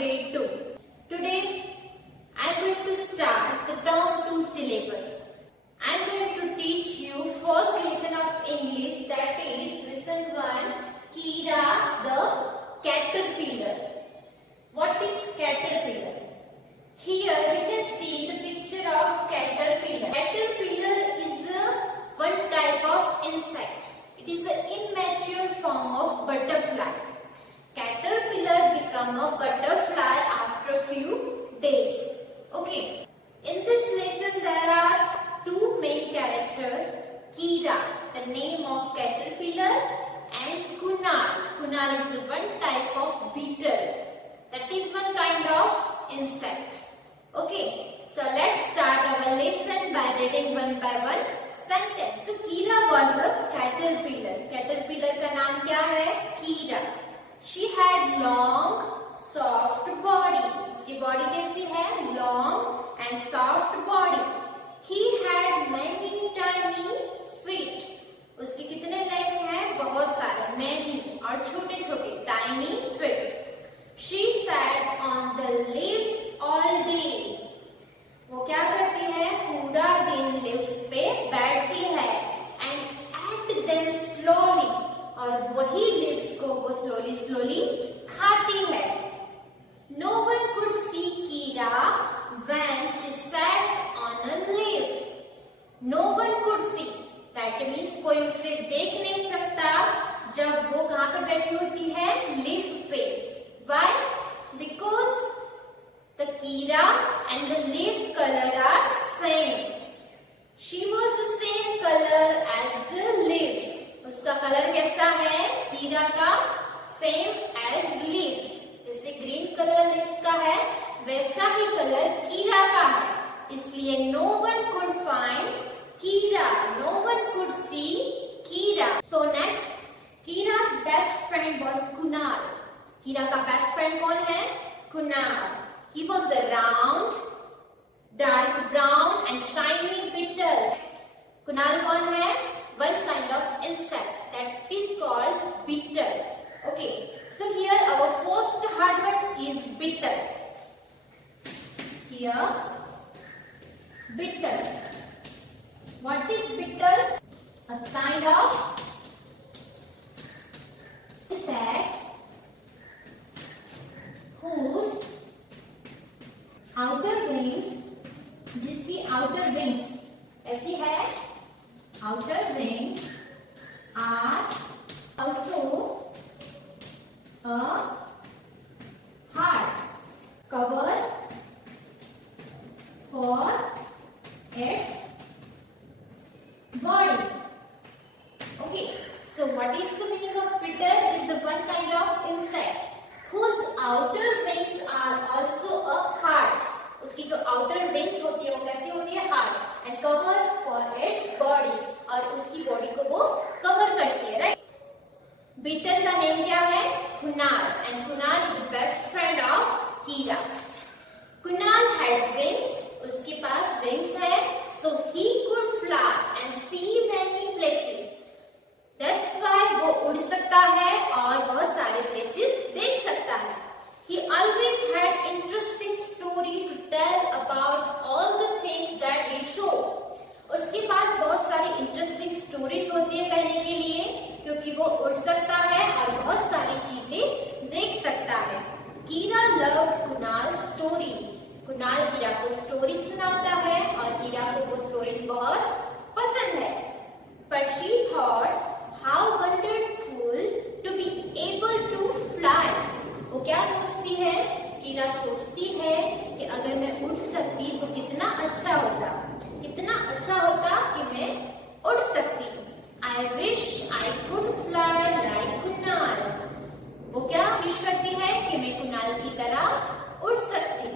grade 2. Today I am going to start the term 2 syllabus. I am going to teach you first lesson of English, that is lesson 1, Kira the caterpillar. What is caterpillar? Here we can see the picture of caterpillar. Caterpillar is one type of insect. It is an immature form of butterfly. Caterpillar become a butterfly after a few days. Okay. In this lesson there are two main characters. Kira, the name of caterpillar, and Kunal. Kunal is one type of beetle. That is one kind of insect. Okay. So let's start our lesson by reading one by one sentence. So Kira was a caterpillar. Caterpillar का नाम क्या है? Kira. She had long, soft body. उसकी body कैसी है? Long and soft body. He had many tiny feet. उसके कितने legs हैं? बहुत सारे. Many और छोटे छोटे tiny feet. She sat on the leaves all day. वो क्या करती है? पूरा दिन leaves पे बैठती है. And ate them slowly. और वही leaves को वो slowly खाती है. No one could see Kira when she sat on a leaf. No one could see. That means कोई उसे देख नहीं सकता जब वो कहाँ पे बैठी होती है? leaf पे. Why? Because the Kira and the leaf color are same. She was the same color as the leaves. उसका कलर कैसा है? कीरा का सेम एज लीव्स. जैसे ग्रीन कलर लीव्स का है वैसा ही कलर कीरा का है. इसलिए no one could find Kira. No one could see Kira. So next, Kira's best friend was Kunal. Kira का बेस्ट फ्रेंड कौन है? Kunal. He was a round, dark brown and shiny beetle. Kunal कौन है? One kind of insect that is called beetle. Okay, so here our first hard word is beetle. Here, beetle. What is beetle? A kind of insect whose outer wings, जिसकी outer wings ऐसी है, outer wings are also a hard cover for its body. Okay, so what is the meaning of beetle? It is the one kind of insect whose outer wings are also a hard. उसकी जो outer wings होती है वो कैसी होती है? hard and cover for its body. और उसकी बॉडी को वो कवर करती है, राइट? बीटल का नेम क्या है? Kunal. And Kunal is best friend of Kira. Kunal had wings. उसके पास विंग्स है. So he could fly and see many places. That's why वो उड़ सकता है और बहुत सारे प्लेसेस देख सकता है. He always had interesting story to tell about all the things that he saw. उसके पास बहुत सारी इंटरेस्टिंग स्टोरीज होती है कहने के लिए, क्योंकि वो उड़ सकता है और बहुत सारी चीजें देख सकता है. कीरा लव्ड कुणाल स्टोरी. कुणाल कीरा को स्टोरी सुनाता है और कीरा को वो स्टोरीज बहुत पसंद है. But she thought how wonderful to be able to fly. वो क्या सोचती है? कीरा सोचती है कि अगर मैं उड़ सकती तो कितना अच्छा होता. कितना अच्छा होता कि मैं उड़ सकती. I wish I could fly like Kunal. वो क्या विश करती है? कि मैं कुणाल की तरह उड़ सकती.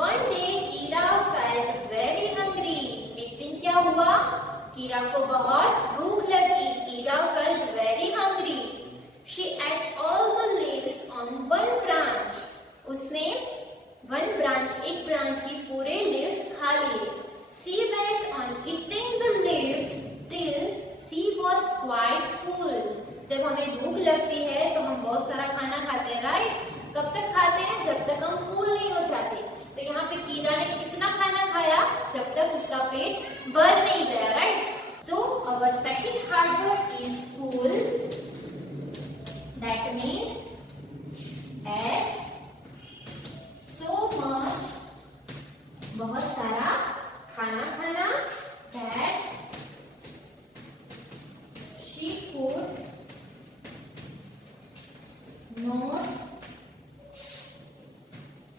One day कीरा felt very hungry. एक दिन क्या हुआ? कीरा को बहुत भूख लगी. कीरा felt very hungry. She ate all the leaves on one branch. उसने one branch, एक branch की पूरे leaves खा लिए. She went on eating the leaves till she was quite full. जब हमें भूख लगती है तो हम बहुत सारा खाना खाते हैं, राइट? कब तक खाते हैं? जब तक हम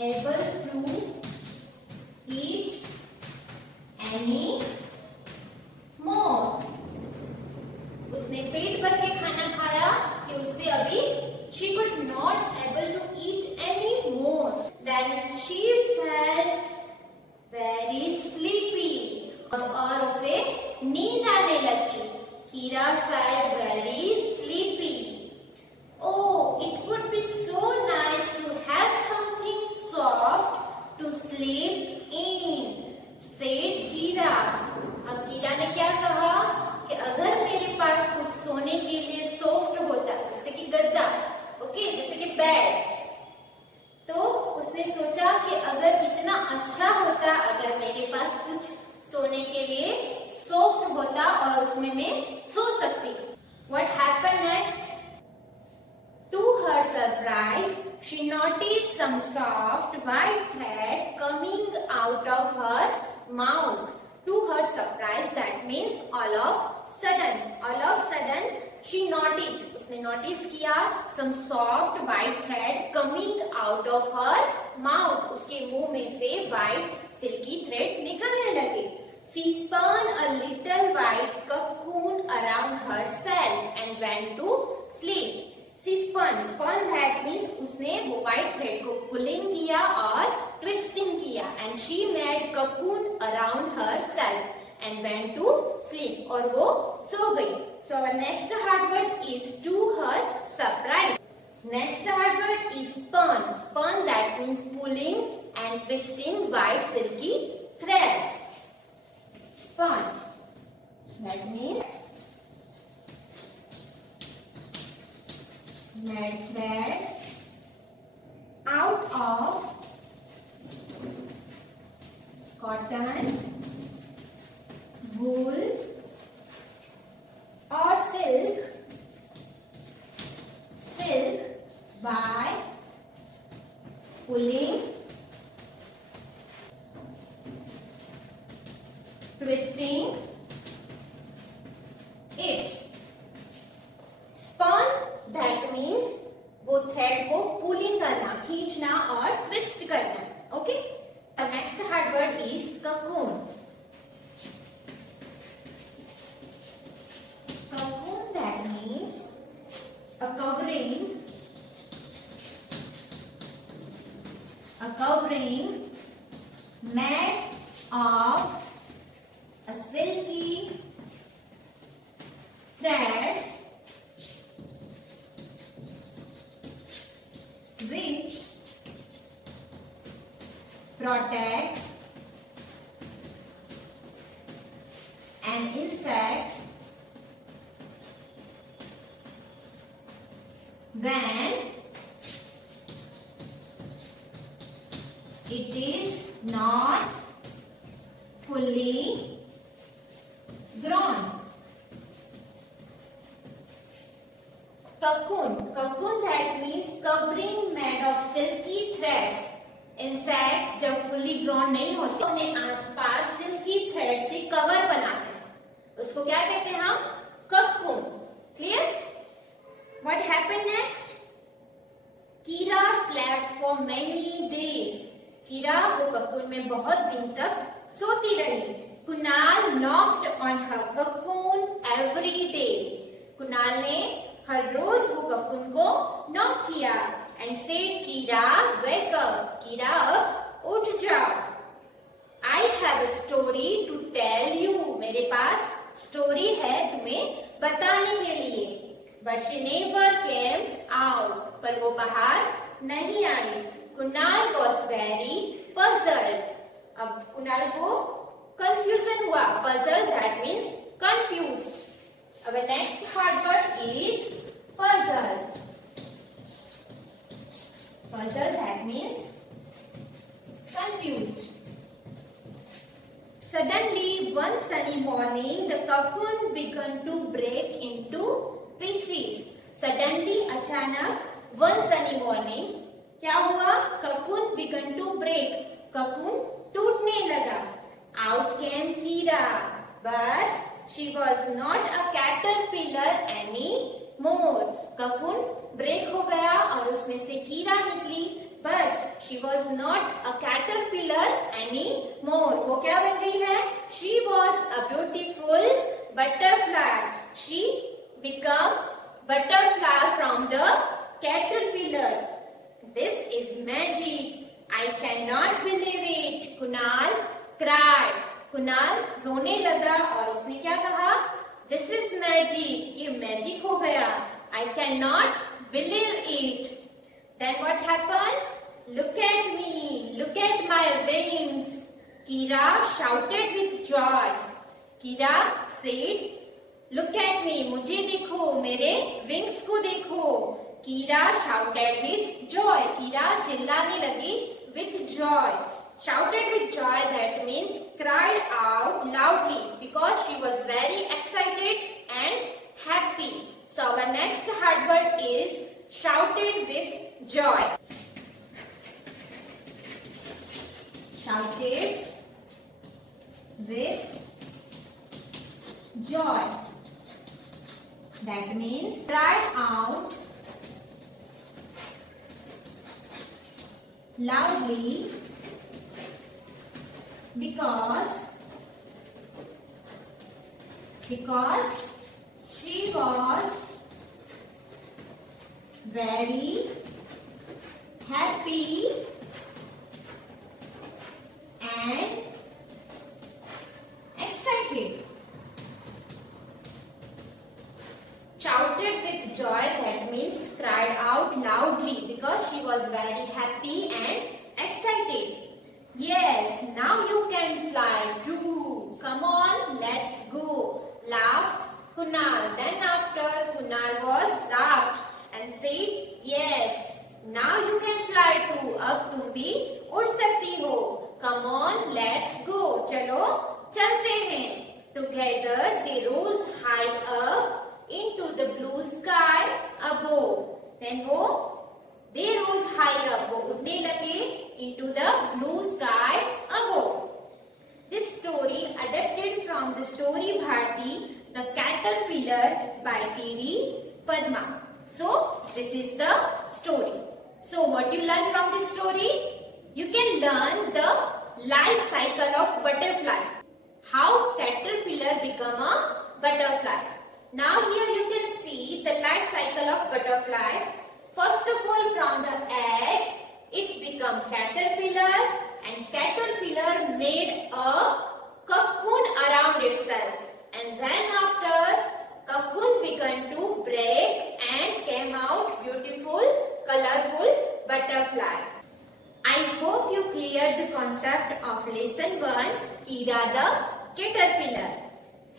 able to eat any more. उसने पेट भर के खाना खाया कि उससे अभी she could not able to eat any more. Then she felt very sleepy. और उसे नींद आने लगी. Kira felt very sleepy. Oh, it would be so nice to have something soft to sleep in, said Kira. अब कीरा ने क्या कहा कि अगर मेरे पास कुछ सोने के लिए सॉफ्ट होता, जैसे कि गद्दा, ओके, जैसे कि बेड, तो उसने सोचा कि अगर इतना अच्छा होता अगर मेरे पास कुछ सोने के लिए सॉफ्ट होता और उसमें मैं सो सकती. What happened next? To her surprise, she noticed some soft white thread coming out of her mouth. To her surprise, that means all of sudden she noticed, उसने notice किया some soft white thread coming out of her mouth. उसके मुंह में से white silky thread निकलने लगे. She spun a little white cocoon around herself and went to sleep. She spun that means उसने वो white thread को pulling किया और twisting किया and she made cocoon around herself and went to sleep. और वो सो गई. So our next hard word is to her surprise. Next hard word is spun. Spun that means pulling and twisting white silky thread. Spun that means made threads out of cotton, wool or silk by pulling, twisting it. Spun that means वो thread को pulling करना, खींचना और twist करना. Okay, the next hard word is cocoon. Cocoon that means a covering made of a silky threads which protects an insect when it is not fully grown. Cocoon that means covering made of silky threads. Insect जब fully grown नहीं होते अपने आसपास silkie thread से cover बनाते हैं, उसको क्या कहते हैं हम? Cocoon. Clear? What happened next? Kira slept for many days. Kira वो ककून में बहुत दिन तक सोती रही. Kunal knocked on her cocoon every day. Kunal ने हर रोज वो ककून को नॉक किया and said, Kira, wake up. Kira, उठ जाओ. I have a story to tell you. मेरे पास स्टोरी है तुम्हें बताने के लिए. But she never came out. पर वो बाहर नहीं आई. Kunal was very puzzled. अब कुणाल को confusion हुआ. Puzzled that means confused. Our next hard word is puzzle. Puzzle that means confused. Suddenly, one sunny morning, the cocoon began to break into pieces. Suddenly, अचानक, one sunny morning, क्या हुआ? Cocoon began to break. Cocoon टूटने लगा. Out came Kira, but she was not a caterpillar anymore. Cocoon break हो गया और उसमें से कीरा निकली, but she was not a caterpillar anymore. वो क्या बन गई है? She was a beautiful butterfly. She became butterfly from the caterpillar. This is magic. I cannot believe it. Kunal cried. Kunal रोने लगा और उसने क्या कहा? This is magic. ये मैजिक हो गया. I cannot believe it. Then what happened? Look at me. Look at my wings. Kira shouted with joy. Kira said, Look at me. मुझे देखो. मेरे wings को देखो. Kira shouted with joy. Kira चिल्लाने लगी with joy. Shouted with joy, that means cried out loudly because she was very excited and happy. So our next hard word is shouted with joy. Shouted with joy. That means cried out loudly because she was very happy and excited. Shouted with joy, that means cried out loudly because she was very happy and excited. Yes, now you can fly too. Come on, let's go. Laughed Kunal. Then after Kunal was laughed and said, Yes, now you can fly too. अब तुम भी उड़ सकती हो. Come on, let's go. चलो चलते हैं. Together they rose high up into the blue sky above. Then they rose high up. वो उड़ने लगे into the blue sky above. This story adapted from the story Bharti, The Caterpillar by T.V. Padma. So this is the story. So what you learn from this story? You can learn the life cycle of butterfly. How caterpillar become a butterfly. Now here you can see the life cycle of butterfly. First of all, from the egg, it become caterpillar, and caterpillar made a cocoon around itself. And then after, cocoon began to break and came out beautiful, colorful butterfly. I hope you cleared the concept of lesson 1, Kira the caterpillar.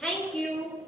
Thank you.